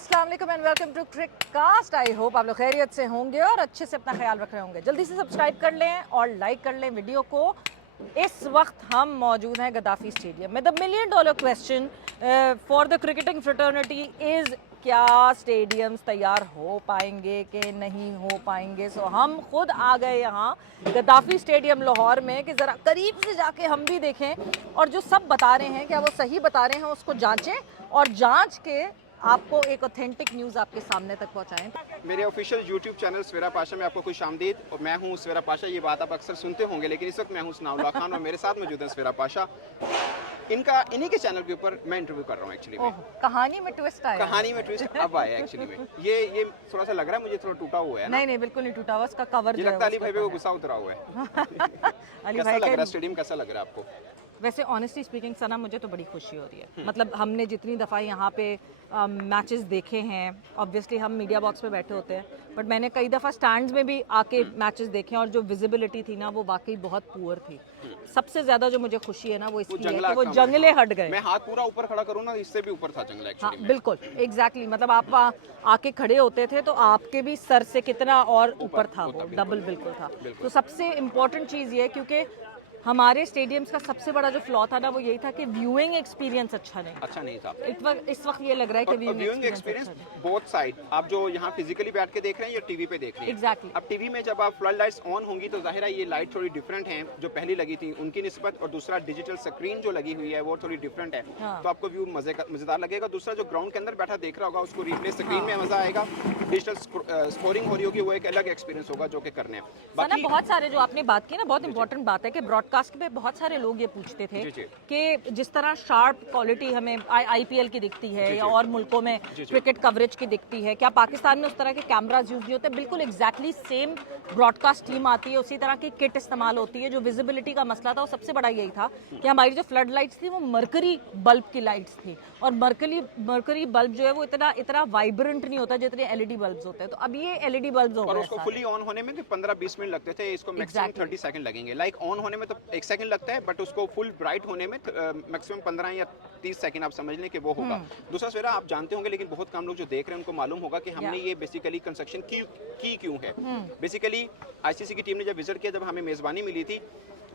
अस्सलाम वालेकुम and welcome to CricCast. I hope आप लोग खैरियत से होंगे और अच्छे से अपना ख्याल रख रहे होंगे। जल्दी से सब्सक्राइब कर लें और लाइक कर लें वीडियो को। इस वक्त हम मौजूद हैं गद्दाफी स्टेडियम में। The million dollar question for the cricketing fraternity is क्या स्टेडियम्स तैयार हो पाएंगे कि नहीं हो पाएंगे। सो हम खुद आ गए यहाँ गद्दाफी स्टेडियम लाहौर में कि ज़रा करीब से जाके हम भी देखें और जो सब बता रहे हैं क्या वो सही बता रहे हैं उसको जांचें और जांच के आपको एक ऑथेंटिक न्यूज़ आपके सामने तक पहुंचाएं। मेरे ऑफिशियल यूट्यूब चैनल सवेरा पाशा में आपको खुश आमदीद। और मैं हूं सवेरा पाशा। ये बात आप अक्सर सुनते होंगे, लेकिन इस वक्त मैं हूं सनाउल्लाह खान और मेरे साथ मौजूद है सवेरा पाशा। इन्हीं के चैनल के ऊपर मैं इंटरव्यू कर रहा हूँ। एक्चुअली में कहानी में ट्विस्ट आया। कहानी में ट्विस्ट अब आया। एक्चुअली में ये थोड़ा सा लग रहा है मुझे, थोड़ा टूटा हुआ है ना? नहीं बिल्कुल नहीं टूटा हुआ। उसका कवर ये लगता है अली भाई को गुस्सा उतरा हुआ है। कैसा लग रहा है स्टेडियम, कैसा लग रहा है आपको? वैसे ऑनेस्टली स्पीकिंग सना मुझे तो बड़ी खुशी हो रही है। मतलब हमने जितनी दफ़ा यहाँ पे मैचेस देखे हैं, ऑब्वियसली हम मीडिया बॉक्स में बैठे होते हैं, बट मैंने कई दफ़ा स्टैंड्स में भी आके मैचेस देखे हैं और जो विजिबिलिटी थी ना वो वाकई बहुत पुअर थी। सबसे ज़्यादा जो मुझे खुशी है ना वो इसकी है कि वो जंगले हट गए। मैं हाथ पूरा ऊपर खड़ा करूँ ना, इससे भी ऊपर था जंगला एक्चुअली में। बिल्कुल एग्जैक्टली मतलब आप आके खड़े होते थे तो आपके भी सर से कितना और ऊपर था वो, डबल बिल्कुल था। तो सबसे इम्पोर्टेंट चीज़ ये क्योंकि हमारे स्टेडियम्स का सबसे बड़ा जो फ्लॉ था ना वो यही था कि व्यूइंग एक्सपीरियंस अच्छा नहीं था। इस वक्त ये लग रहा है कि व्यूइंग एक्सपीरियंस बोथ साइड, आप जो यहाँ फिजिकली बैठ के देख रहे हैं या टीवी पे देख रहे हैं। एग्जैक्टली। अब टीवी में जब आप फ्लड लाइट्स ऑन होंगी तो जाहिर है ये लाइट थोड़ी डिफरेंट है जो पहली लगी थी उनकी निस्बत, और दूसरा डिजिटल स्क्रीन जो लगी हुई है वो थोड़ी डिफरेंट है। तो आपको व्यू मजेदार लगेगा। दूसरा जो ग्राउंड के अंदर बैठा देख रहा होगा उसको रिप्ले स्क्रीन में मजा आएगा। डिजिटल स्कोरिंग हो रही होगी, वो एक अलग एक्सपीरियंस होगा जो कि करने हैं। बाकी बहुत सारे जो आपने बात की ना, बहुत इंपॉर्टेंट बात है कि ब्रॉडकास्ट में बहुत सारे लोग ये पूछते थे कि जिस तरह शार्प क्वालिटी हमें आईपीएल की दिखती है या और मुल्कों में क्रिकेट कवरेज की दिखती है, क्या पाकिस्तान में उस तरह के कैमराज यूज नहीं होते? बिल्कुल एग्जैक्टली सेम ब्रॉडकास्ट टीम आती है, उसी तरह की किट इस्तेमाल होती है। जो विजिबिलिटी का मसला था वो सबसे बड़ा यही था कि हमारी जो फ्लड लाइट्स थी वो मरकरी बल्ब की लाइट्स थी, और मरकरी बल्ब जो है वो इतना वाइब्रेंट नहीं होता जितने एलईडी बल्ब्स होते हैं। तो अब ये एलईडी बल्ब्स हो गए। उसको फुली ऑन होने में 15-20 मिनट लगते थे, इसको मैक्सिमम 30 सेकंड लगेंगे। लाइक ऑन होने में तो 1 सेकंड लगता है, बट उसको फुल ब्राइट होने में मैक्सिमम 15 या 30 सेकंड आप समझ लें कि वो होगा। दूसरा सवेरा आप जानते होंगे, लेकिन बहुत कम लोग जो देख रहे हैं उनको मालूम होगा कि हमने ये बेसिकली कंस्ट्रक्शन की क्यों है। बेसिकली आईसीसी की टीम ने जब विजिट किया, जब हमें मेजबानी मिली थी,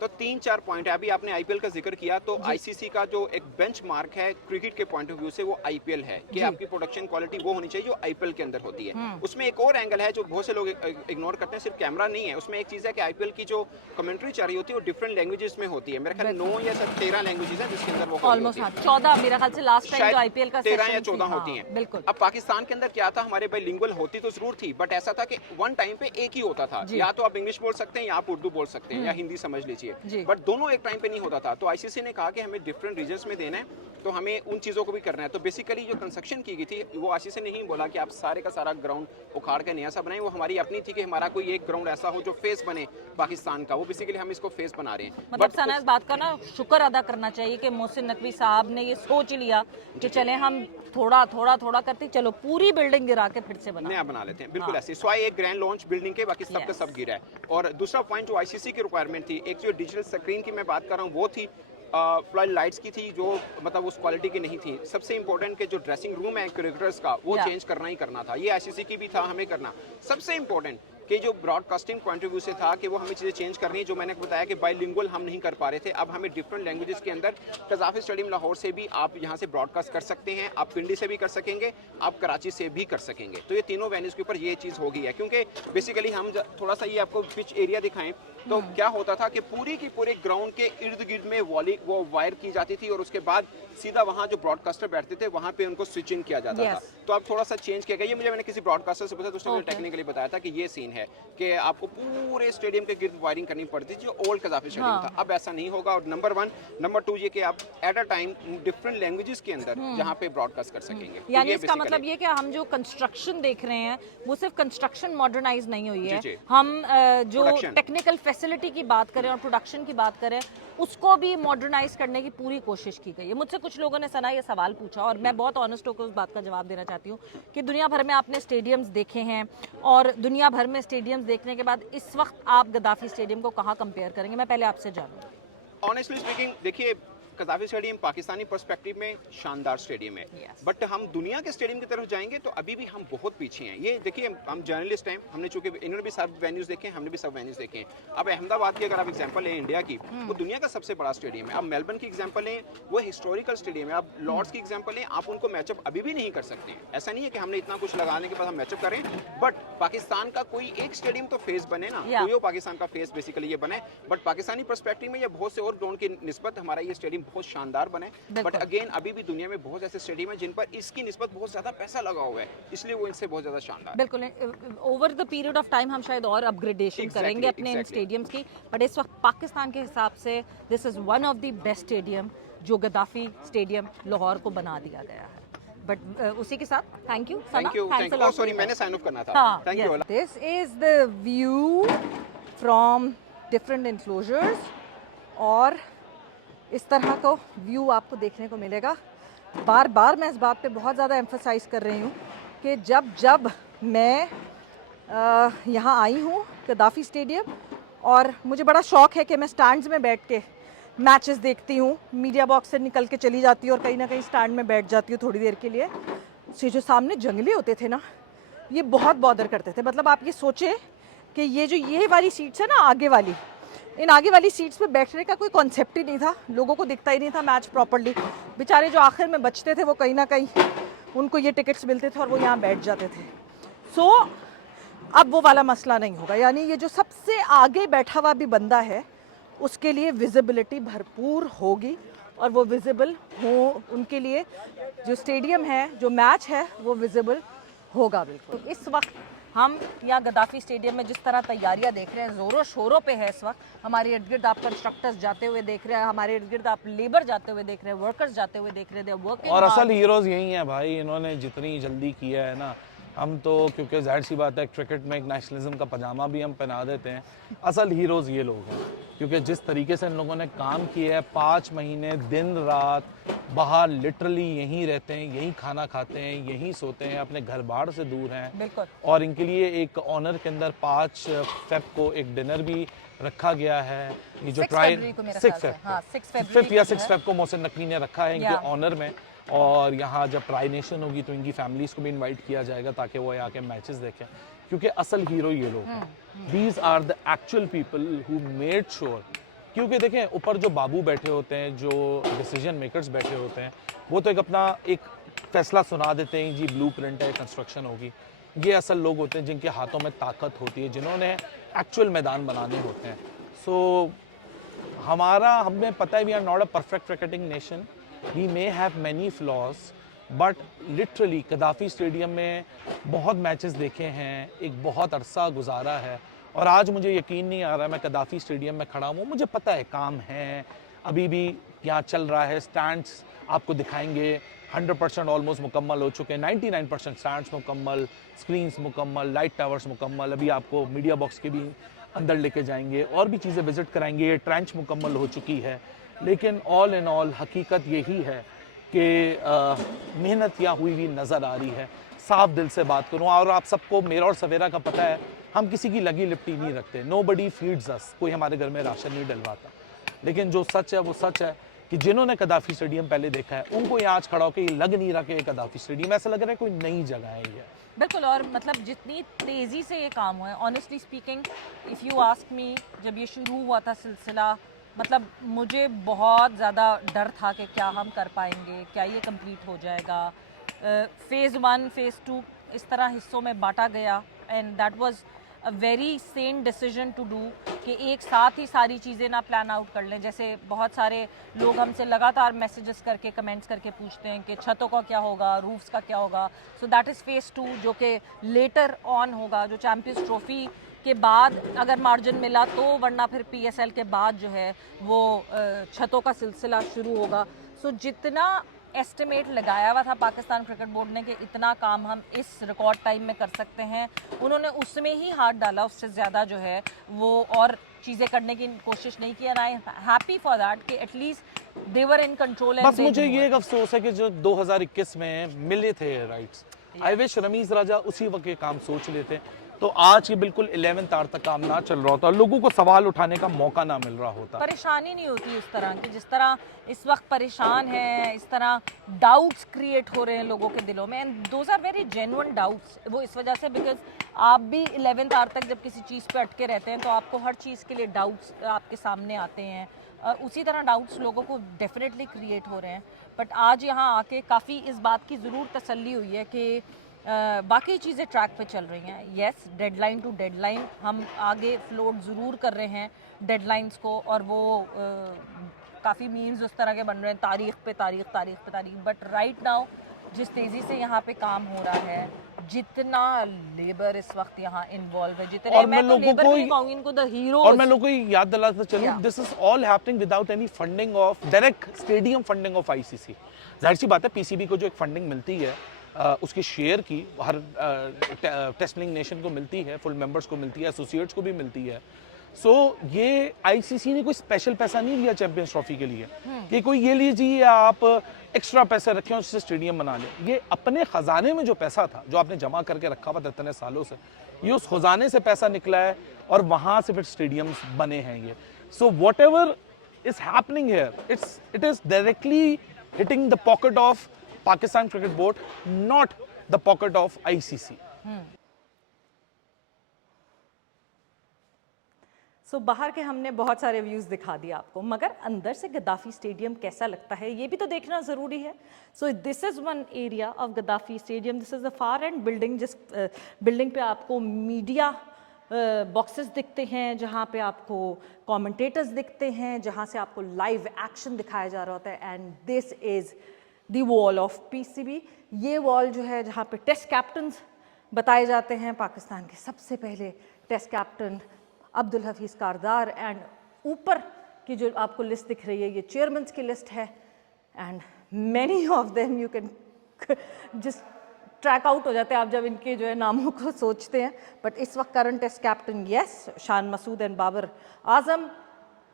तो 3-4 पॉइंट है। अभी आपने आईपीएल का जिक्र किया, तो आईसीसी का जो एक बेंचमार्क है क्रिकेट के पॉइंट ऑफ व्यू से वो आईपीएल है कि आपकी प्रोडक्शन क्वालिटी वो होनी चाहिए जो आईपीएल के अंदर होती है। उसमें एक और एंगल है जो बहुत से लोग इग्नोर करते हैं, सिर्फ कैमरा नहीं है। उसमें एक चीज है कि आईपीएल की जो कमेंट्री चल रही होती है वो डिफरेंट लैंग्वेजेस में होती है। मेरे ख्याल 9 या 13 लैंग्वेजेस है जिसके अंदर वो ऑलमोस्ट 14 मेरे ख्याल से लास्ट टाइम जो आईपीएल का 13 या 14 होती हैं। बिल्कुल। अब पाकिस्तान के अंदर क्या था, हमारे भाई लिंगुअल होती तो जरूर थी, बट ऐसा था कि वन टाइम पे एक ही होता था, या तो आप इंग्लिश बोल सकते हैं या आप उर्दू बोल सकते हैं या हिंदी समझ लीजिए, बट दोनों एक टाइम पे नहीं होता था। तो आईसीसी ने कहा कि हमें डिफरेंट रीजन्स में देना है, तो हमें उन चीज़ों को भी करना है। तो बेसिकली जो कंस्ट्रक्शन की गई थी वो आईसीसी ने नहीं बोला कि आप सारे का सारा ग्राउंड उखाड़ के नया सा बनाएं। वो हमारी अपनी थी कि हमारा कोई एक ग्राउंड ऐसा हो जो फेस बने पाकिस्तान का। वो बेसिकली हम इसको फेस बना रहे हैं। मतलब सना इस बात का ना शुक्र अदा करना चाहिए कि मोहसिन नकवी साहब ने ये सोच लिया कि चले हम थोड़ा करते चलो पूरी बिल्डिंग गिरा के फिर से नया बना लेते हैं। बिल्कुल ऐसे स्वाई एक ग्रैंड लॉन्च बिल्डिंग के, बाकी सब का सब गिरा है। और दूसरा पॉइंट जो आईसीसी की रिक्वायरमेंट थी, एक जो डिजिटल स्क्रीन की मैं बात कर रहा हूँ वो थी, फ्लड लाइट्स की थी जो मतलब उस क्वालिटी की नहीं थी। सबसे इंपॉर्टेंट कि जो ड्रेसिंग रूम है क्रिकेटर्स का वो चेंज करना ही करना था। ये आईसीसी की भी था हमें करना। सबसे इंपॉर्टेंट कि जो ब्रॉडकास्टिंग पॉइंट ऑफ व्यू से था कि वो हमें चीज़ें चेंज करनी है। जो मैंने बताया कि बाइलिंगुअल हम नहीं कर पा रहे थे, अब हमें डिफरेंट लैंग्वेजेस के अंदर गद्दाफी स्टेडियम लाहौर से भी आप यहाँ से ब्रॉडकास्ट कर सकते हैं, आप पिंडी से भी कर सकेंगे, आप कराची से भी कर सकेंगे। तो ये तीनों वेन्यूज के ऊपर ये चीज़ हो गई है। क्योंकि बेसिकली हम थोड़ा सा ये आपको पिच एरिया दिखाएं तो क्या होता था कि पूरी की पूरे ग्राउंड के इर्द गिर्द में वो वायर की जाती थी और उसके बाद सीधा वहाँ जो ब्रॉडकास्टर बैठते थे वहाँ पे उनको स्विचिंग किया जाता था। तो अब थोड़ा सा चेंज किया गया। ये मैंने किसी ब्रॉडकास्टर से पूछा तो उसने मुझे टेक्निकली बताया था कि ये सीन है कि आपको पूरे स्टेडियम के गिर्द वायरिंग करनी पड़ती थी जो ओल्ड गद्दाफी स्टेडियम था। अब ऐसा नहीं होगा। और नंबर 1, नंबर 2 ये कि आप at a time different languages के अंदर यहाँ पे ब्रॉडकास्ट कर सकेंगे। यानी इसका मतलब ये कि हम जो कंस्ट्रक्शन देख रहे हैं वो सिर्फ कंस्ट्रक्शन मॉडर्नाइज नहीं हुई है, हम जो टेक्निकल फैसिलिटी की बात करें और प्रोडक्शन की बात करें उसको भी मॉडर्नाइज करने की पूरी कोशिश की गई है। मुझसे कुछ लोगों ने सना ये सवाल पूछा और मैं बहुत ऑनेस्ट होकर उस बात का जवाब देना चाहती हूँ कि दुनिया भर में आपने स्टेडियम्स देखे हैं और दुनिया भर में स्टेडियम्स देखने के बाद इस वक्त आप गद्दाफी स्टेडियम को कहाँ कंपेयर करेंगे? मैं पहले आपसे जानूँ। ऑनेस्टली स्पीकिंग देखिए, कज़ाफ़ी स्टेडियम पाकिस्तानी पर्सपेक्टिव में शानदार स्टेडियम है, Yes. बट हम दुनिया के स्टेडियम की तरफ जाएंगे तो अभी भी हम बहुत पीछे हैं। ये देखिए, हम जर्नलिस्ट हैं, हमने चूंकि इन्होंने भी सब वेन्यूज़ देखे हैं, हमने भी सब वेन्यूज़ देखे हैं। अब अहमदाबाद की अगर आप एग्जांपल लें इंडिया की, वो दुनिया का सबसे बड़ा स्टेडियम है। अब मेलबर्न की एग्जांपल लें, वो हिस्टोरिकल स्टेडियम है। अब लॉर्ड्स की एग्जांपल लें, आप उनको मैचअप अभी भी नहीं कर सकते हैं। ऐसा नहीं है कि हमने इतना कुछ लगाने के बाद हम मैचअप करें, बट पाकिस्तान का कोई एक स्टेडियम तो फेस बने ना, Yeah. कोई पाकिस्तान का फेस बेसिकली ये बने। बट पाकिस्तानी पर्सपेक्टिव में ये बहुत से और ग्राउंड की निस्बत हमारा ये स्टेडियम बहुत शानदार बने। बट बिल्कुल। अगेन अभी भी दुनिया में बहुत ऐसे स्टेडियम है जिन पर इसकी निस्बत बहुत ज्यादा पैसा लगा हुआ है, इसलिए वो इनसे बहुत ज्यादा शानदार है। बिल्कुल, over the period of time हम शायद और अपग्रेडेशन Exactly, करेंगे अपने इन exactly. स्टेडियम्स की, बट इस वक्त पाकिस्तान के हिसाब से this is one of the best stadium जो गद्दाफी स्टेडियम लाहौर को बना दिया गया है। बट उसी के साथ thank you thank you, thank you. Sorry, मैंने साइन ऑफ करना था। हाँ, thank you. This is the view from different enclosures, और इस तरह का व्यू आपको देखने को मिलेगा। बार बार मैं इस बात पे बहुत ज़्यादा एम्फसाइज कर रही हूँ कि जब जब मैं यहाँ आई हूँ गद्दाफी स्टेडियम, और मुझे बड़ा शौक़ है कि मैं स्टैंड्स में बैठ के मैचेस देखती हूँ, मीडिया बॉक्स से निकल के चली जाती हूँ और कहीं ना कहीं स्टैंड में बैठ जाती हूँ थोड़ी देर के लिए। से जो सामने जंगली होते थे ना, ये बहुत बॉदर करते थे। मतलब आप ये सोचें कि ये वाली सीट्स है ना, आगे वाली, इन आगे वाली सीट्स पे बैठने का कोई कॉन्सेप्ट ही नहीं था, लोगों को दिखता ही नहीं था मैच प्रॉपर्ली। बेचारे जो आखिर में बचते थे वो कहीं ना कहीं उनको ये टिकट्स मिलते थे और वो यहाँ बैठ जाते थे। सो अब वो वाला मसला नहीं होगा, यानी ये जो सबसे आगे बैठा हुआ भी बंदा है उसके लिए विजिबिलिटी भरपूर होगी, और वो विजिबल हो उनके लिए जो स्टेडियम है, जो मैच है, वो विजिबल होगा बिल्कुल। इस वक्त हम यहाँ गद्दाफी स्टेडियम में जिस तरह तैयारियां देख रहे हैं, ज़ोरों शोरों पे है इस वक्त। हमारे इर्द गिर्द आप कंस्ट्रक्टर्स जाते हुए देख रहे हैं, हमारे इर्द गिर्द आप लेबर जाते हुए देख रहे हैं, वर्कर्स जाते हुए देख रहे हैं, वर्किंग। और असल हीरोज़ यही हैं भाई, इन्होंने जितनी जल्दी किया है ना, हम तो क्योंकि जाहिर सी बात है क्रिकेट में एक नेशनलिज्म का पजामा भी हम पहना देते हैं। असल हीरोज़ ये लोग हैं, क्योंकि जिस तरीके से इन लोगों ने काम किया है, 5 महीने दिन रात बाहर लिटरली यहीं रहते हैं, यहीं खाना खाते हैं, यहीं सोते हैं, अपने घर बार से दूर हैं। बिल्कुल। और इनके लिए एक ऑनर के अंदर 5 फेब को एक डिनर भी रखा गया है। ये जो 6 ट्राई फरवरी को मेरा 6 ख्याल से, फेब हाँ, 6 फरवरी 5th या को जो 6 है। फेब को मोहसिन नकवी ने रखा है इनके ऑनर में। और यहाँ जब ट्राई नेशन होगी तो इनकी फैमिलीज को भी इनवाइट किया जाएगा ताकि वो आके मैचेस देखें, क्योंकि असल हीरो ये लोग हैं। These are the actual people who made sure. क्योंकि देखें, ऊपर जो बाबू बैठे होते हैं, जो डिसीजन मेकर्स बैठे होते हैं, वो तो एक अपना एक फैसला सुना देते हैं, जी ब्लूप्रिंट है, कंस्ट्रक्शन होगी। ये असल लोग होते हैं जिनके हाथों में ताकत होती है, जिन्होंने एक्चुअल मैदान बनाने होते हैं। सो हमें पता है we are not a perfect cricketing nation, we may have many flaws, but literally Gaddafi stadium में बहुत मैचेस देखे हैं, एक बहुत अरसा गुजारा है, और आज मुझे यकीन नहीं आ रहा है मैं गद्दाफी स्टेडियम में खड़ा हूँ। मुझे पता है काम है, अभी भी यहाँ चल रहा है, स्टैंड्स आपको दिखाएंगे 100% ऑलमोस्ट मुकम्मल हो चुके हैं, 99% स्टैंड्स मुकम्मल, स्क्रीन्स मुकम्मल, लाइट टावर्स मुकम्मल। अभी आपको मीडिया बॉक्स के भी अंदर लेके जाएंगे और भी चीज़ें विज़िट कराएंगे, ट्रेंच मुकम्मल हो चुकी है। लेकिन ऑल इन ऑल हकीकत यही है कि मेहनत यहाँ हुई हुई नज़र आ रही है। साफ दिल से बात करूँ, और आप सबको मेरा और सवेरा का पता है, हम किसी की लगी लिपटी नहीं रखते। नोबडी फीड्स अस, कोई हमारे घर में राशन नहीं डलवाता। लेकिन जो सच है वो सच है कि जिन्होंने गद्दाफी स्टेडियम पहले देखा है, उनको यहाँ आज खड़ा होकर ये लग नहीं रहा कि ये गद्दाफी स्टेडियम, ऐसा लग रहा है कोई नई जगह है ये। बिल्कुल। और मतलब जितनी तेज़ी से ये काम हुआ है, honestly speaking, if you ask me, जब ये शुरू हुआ था सिलसिला, मतलब मुझे बहुत ज़्यादा डर था कि क्या हम कर पाएंगे, क्या ये कंप्लीट हो जाएगा। फ़ेज़ 1, फ़ेज़ 2 इस तरह हिस्सों में बांटा गया, and that was a very sane decision to do कि एक साथ ही सारी चीज़ें ना प्लान आउट कर लें। जैसे बहुत सारे लोग हमसे लगातार मैसेजेस करके, कमेंट्स करके पूछते हैं कि छतों का क्या होगा, रूफ्स का क्या होगा। सो दैट इज़ फ़ेज़ 2 जो कि लेटर ऑन होगा, जो चैम्पियंस ट्रॉफी के बाद अगर मार्जिन मिला तो, वरना फिर PSL के बाद जो है वो छतों का सिलसिला शुरू होगा। सो जितना एस्टिमेट लगाया हुआ था पाकिस्तान क्रिकेट बोर्ड ने कि इतना काम हम इस रिकॉर्ड टाइम में कर सकते हैं, उन्होंने उसमें ही हाथ डाला, उससे ज़्यादा जो है वो और चीज़ें करने की कोशिश नहीं की। I am happy for that कि at least they were in control. बस मुझे ये एक अफसोस है कि जो 2021 में मिले थे राइट्स, आई विश रमीज राजा उसी वक्त ये काम सोच लेते। तो आज ये बिल्कुल 11th आवर तक काम ना चल रहा होता और लोगों को सवाल उठाने का मौका ना मिल रहा होता। परेशानी नहीं होती उस तरह की जिस तरह इस वक्त परेशान है, इस तरह डाउट्स क्रिएट हो रहे हैं लोगों के दिलों में, and those are very genuine doubts. वो इस वजह से बिकॉज आप भी 11th आवर तक जब किसी चीज़ पे अटके रहते हैं तो आपको हर चीज़ के लिए डाउट्स आपके सामने आते हैं, और उसी तरह डाउट्स लोगों को डेफिनेटली क्रिएट हो रहे हैं। बट आज यहाँ आके काफ़ी इस बात की ज़रूर तसल्ली हुई है कि बाकी चीज़ें ट्रैक पे चल रही हैं। येस, डेडलाइन टू डेडलाइन हम आगे फ्लोट ज़रूर कर रहे हैं डेडलाइंस को, और वो काफ़ी मीम्स उस तरह के बन रहे हैं, तारीख पे तारीख, तारीख पे तारीख। बट राइट नाउ जिस तेज़ी से यहाँ पे काम हो रहा है, जितना लेबर इस वक्त यहाँ इन्वॉल्व है, जितने और मैं तो लेबर भी नहीं कहूँगी इनको, द हीरोज। और मैं लोगों को याद दिलाता चलूं, Yeah. This is all happening without any funding of direct stadium funding of ICC. जाहिर सी बात है पीसीबी को जो एक फंडिंग मिलती है उसकी शेयर की हर टेस्टिंग नेशन को मिलती है, फुल मेंबर्स को मिलती है, एसोसिएट्स को भी मिलती है। सो ये आईसीसी ने कोई स्पेशल पैसा नहीं लिया चैंपियंस ट्रॉफी के लिए कि कोई ये लीजिए आप एक्स्ट्रा पैसे रखें और उससे स्टेडियम बना लें। ये अपने खजाने में जो पैसा था, जो आपने जमा करके रखा हुआ था इतने सालों से, ये उस खजाने से पैसा निकला है और वहां से फिर स्टेडियम्स बने हैं ये। So whatever is happening here, it is directly hitting the pocket of Pakistan cricket board, not the pocket of ICC. So बाहर के हमने बहुत सारे व्यूज़ दिखा दिए आपको, मगर अंदर से गद्दाफी स्टेडियम कैसा लगता है ये भी तो देखना ज़रूरी है। So this is one area of Gaddafi stadium. This is the far and building, जिस बिल्डिंग पे आपको मीडिया बॉक्सेस दिखते हैं, जहाँ पे आपको कमेंटेटर्स दिखते हैं, जहाँ से आपको लाइव एक्शन दिखाया जा रहा होता है। And this is the wall of PCB. ये वॉल जो है जहाँ पे टेस्ट कैप्टन्स बताए जाते हैं, पाकिस्तान के सबसे पहले test captain Abdul Hafeez Kardar, and ऊपर की जो आपको लिस्ट दिख रही है ये चेयरमैन्स की लिस्ट है, and many of them you can just track out हो जाते हैं आप जब इनके जो है नामों को सोचते हैं। बट इस वक्त current test captain yes Shan Masood and Babar Azam,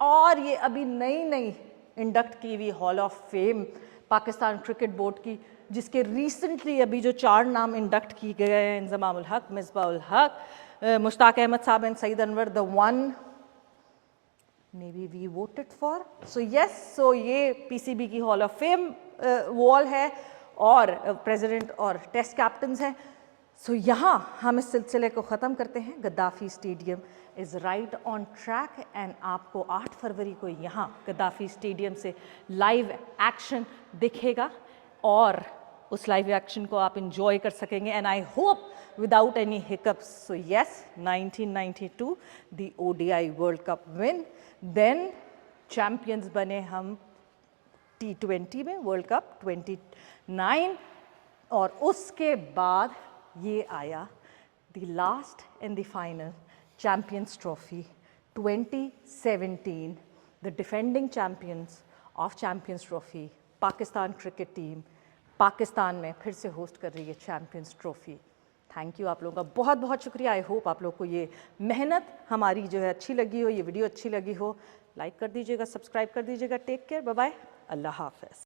और ये अभी नई इंडक्ट की हुई hall of fame Pakistan cricket board की, जिसके रिसेंटली अभी जो 4 नाम इंडक्ट किए गए हैं, इंजमामुल हक, मिसबाउल हक, मुश्ताक अहमद साहब and Saeed Anwar, the one maybe we voted for. So yes, so ये पीसीबी की हॉल ऑफ फेम वॉल है और प्रेसिडेंट और टेस्ट कैप्टन्स हैं। सो यहाँ हम इस सिलसिले को ख़त्म करते हैं। Gaddafi stadium is right on track, and आपको 8 फरवरी को यहाँ गद्दाफी स्टेडियम से लाइव एक्शन दिखेगा और उस लाइव एक्शन को आप इंजॉय कर सकेंगे, and I hope without any hiccups. So yes, 1992 the ODI World Cup win, then champions बने हम T20 में वर्ल्ड कप 29, और उसके बाद ये आया the last and the final Champions Trophy 2017, the defending champions of Champions Trophy, Pakistan cricket team Pakistan में फिर से होस्ट कर रही है चैम्पियंस ट्रॉफी। थैंक यू, आप लोगों का बहुत बहुत शुक्रिया। आई होप आप लोग को ये मेहनत हमारी जो है अच्छी लगी हो, ये वीडियो अच्छी लगी हो। लाइक कर दीजिएगा, सब्सक्राइब कर दीजिएगा। टेक केयर, बाय बाय, अल्लाह हाफ़िज़।